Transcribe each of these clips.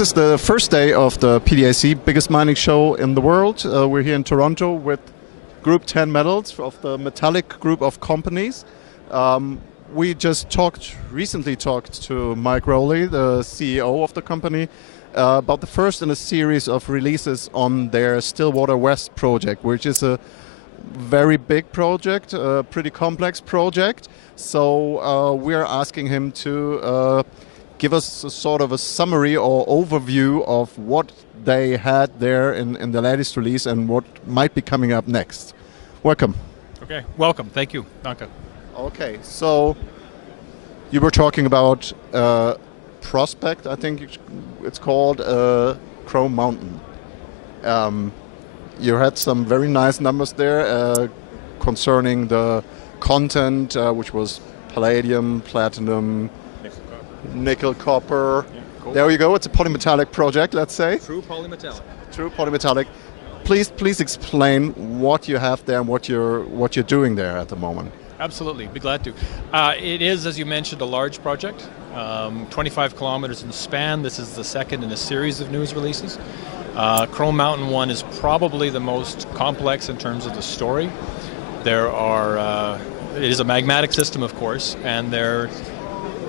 This is the first day of the PDAC, biggest mining show in the world. We're here in Toronto with Group 10 medals of the metallic group of companies. We just recently talked to Mike Rowley, the CEO of the company, about the first in a series of releases on their Stillwater West project, which is a very big project, a pretty complex project. So we're asking him to give us a sort of a summary or overview of what they had there in the latest release and what might be coming up next. Welcome. Okay, welcome. Thank you, Danke. Okay, so you were talking about Prospect, I think it's called, Chrome Mountain. You had some very nice numbers there concerning the content, which was Palladium, Platinum, nickel, copper. Yeah, there you go. It's a polymetallic project, let's say. True polymetallic. True polymetallic. Please explain what you have there and what you're doing there at the moment. Absolutely, be glad to. It is, as you mentioned, a large project, 25 kilometers in span. This is the second in a series of news releases. Chrome Mountain one is probably the most complex in terms of the story. It is a magmatic system, of course, and there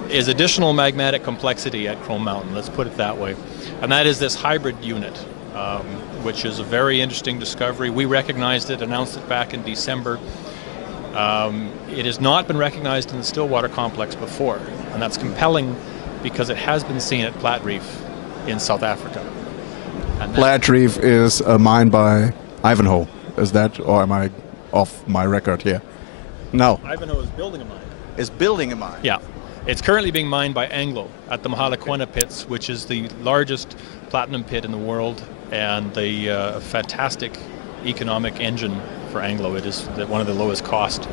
is additional magmatic complexity at Chrome Mountain, let's put it that way. And that is this hybrid unit, which is a very interesting discovery. We recognized it, announced it back in December. It has not been recognized in the Stillwater complex before, and that's compelling because it has been seen at Platreef in South Africa. Platreef is a mine by Ivanhoe, is that, or am I off my record here? No. Ivanhoe is building a mine. Is building a mine? Yeah. It's currently being mined by Anglo at the Mahalaquena pits, which is the largest platinum pit in the world and the fantastic economic engine for Anglo. It is one of the lowest cost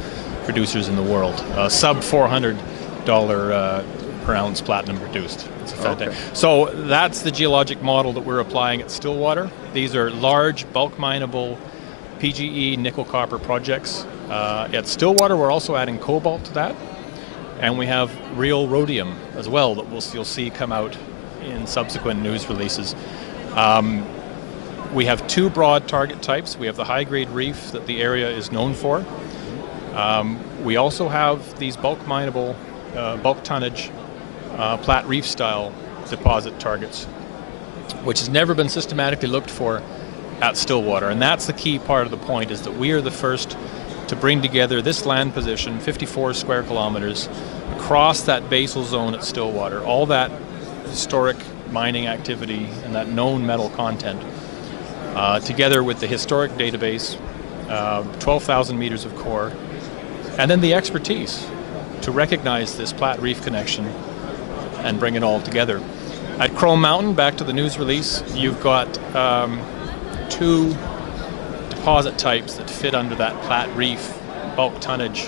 producers in the world. Sub $400 per ounce platinum produced. It's a fantastic. Okay. So that's the geologic model that we're applying at Stillwater. These are large, bulk mineable PGE nickel copper projects. At Stillwater, we're also adding cobalt to that. And we have real rhodium as well that you'll see come out in subsequent news releases. We have two broad target types. We have the high-grade reef that the area is known for. We also have these bulk mineable, bulk tonnage, Plat Reef style deposit targets, which has never been systematically looked for at Stillwater. And that's the key part of the point, is that we are the first to bring together this land position, 54 square kilometers, across that basal zone at Stillwater, all that historic mining activity and that known metal content, together with the historic database, 12,000 meters of core, and then the expertise to recognize this Plat Reef connection and bring it all together. At Chrome Mountain, back to the news release, you've got two deposit types that fit under that Plat Reef bulk tonnage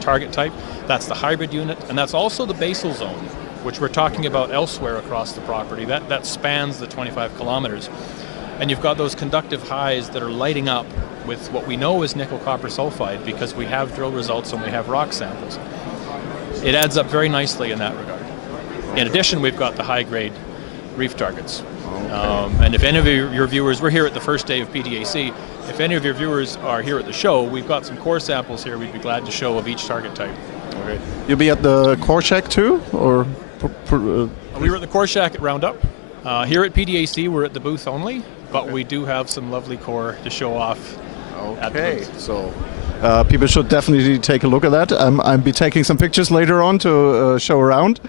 target type. That's the hybrid unit, and that's also the basal zone, which we're talking about elsewhere across the property. That spans the 25 kilometers. And you've got those conductive highs that are lighting up with what we know is nickel copper sulfide, because we have drill results and we have rock samples. It adds up very nicely in that regard. In addition, we've got the high-grade reef targets. Okay. And if any of your viewers, we're here at the first day of PDAC, if any of your viewers are here at the show, we've got some core samples here we'd be glad to show of each target type. Okay. You'll be at the core shack too, or? We were at the core shack at Roundup. Here at PDAC, we're at the booth only, but okay, we do have some lovely core to show off. Okay, so people should definitely take a look at that. I'll be taking some pictures later on to show around.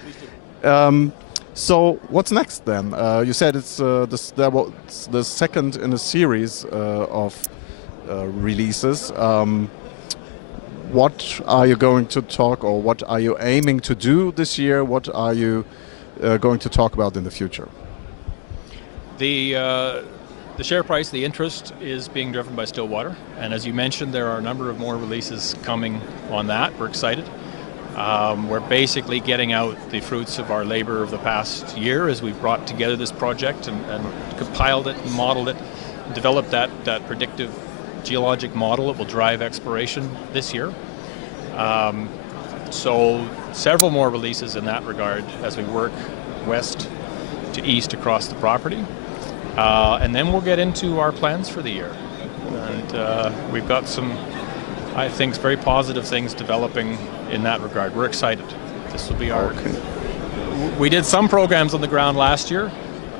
So what's next then? You said it's the second in a series of releases. What are you going to talk, or what are you aiming to do this year? What are you going to talk about in the future? The share price, the interest, is being driven by Stillwater, and as you mentioned, there are a number of more releases coming on that. We're excited. We're basically getting out the fruits of our labor of the past year as we've brought together this project and compiled it and modeled it, developed that predictive geologic model that will drive exploration this year. So several more releases in that regard as we work west to east across the property. And then we'll get into our plans for the year. And we've got some, I think, very positive things developing in that regard. We're excited. This will be our... Okay. We did some programs on the ground last year.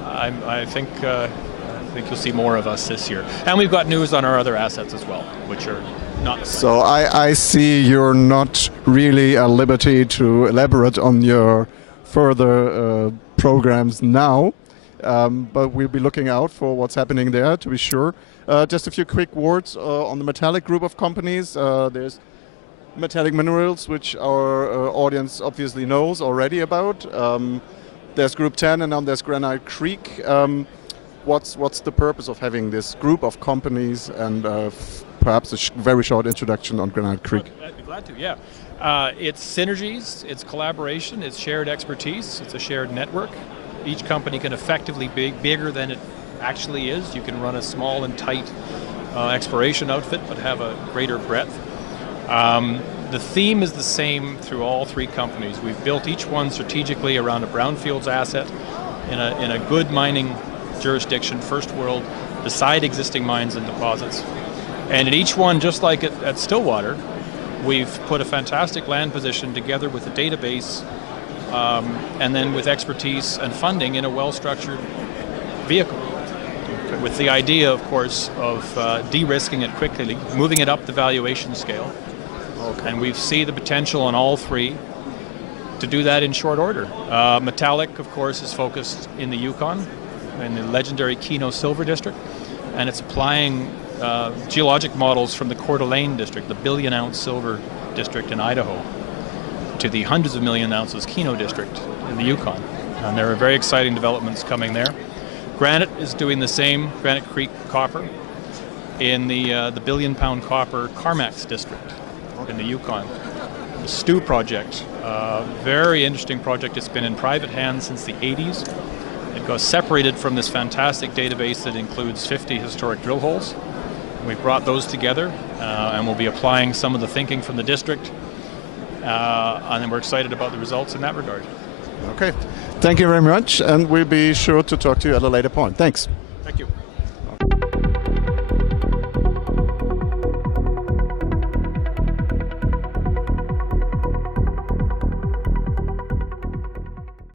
I think you'll see more of us this year. And we've got news on our other assets as well, which are not... So I see you're not really at liberty to elaborate on your further programs now, but we'll be looking out for what's happening there, to be sure. Just a few quick words on the metallic group of companies. There's metallic minerals, which our audience obviously knows already about. There's Group 10 and then there's Granite Creek. What's the purpose of having this group of companies, and perhaps a very short introduction on Granite Creek? I'd be glad to, yeah. It's synergies, it's collaboration, it's shared expertise, it's a shared network. Each company can effectively be bigger than it actually is. You can run a small and tight exploration outfit, but have a greater breadth. The theme is the same through all three companies. We've built each one strategically around a brownfields asset in a good mining jurisdiction, first world, beside existing mines and deposits. And in each one, just like at Stillwater, we've put a fantastic land position together with a database and then with expertise and funding in a well-structured vehicle. With the idea, of course, of de-risking it quickly, moving it up the valuation scale. Okay. And we see the potential on all three to do that in short order. Metallic, of course, is focused in the Yukon, in the legendary Keno Silver District, and it's applying geologic models from the Coeur d'Alene district, the billion-ounce silver district in Idaho, to the hundreds of million ounces Keno district in the Yukon. And there are very exciting developments coming there. Granite is doing the same, Granite Creek copper, in the billion-pound copper Carmax district in the Yukon. The Stu project, very interesting project. It's been in private hands since the 80s. It got separated from this fantastic database that includes 50 historic drill holes. We've brought those together and we'll be applying some of the thinking from the district, and we're excited about the results in that regard. Okay, thank you very much, and we'll be sure to talk to you at a later point. Thanks.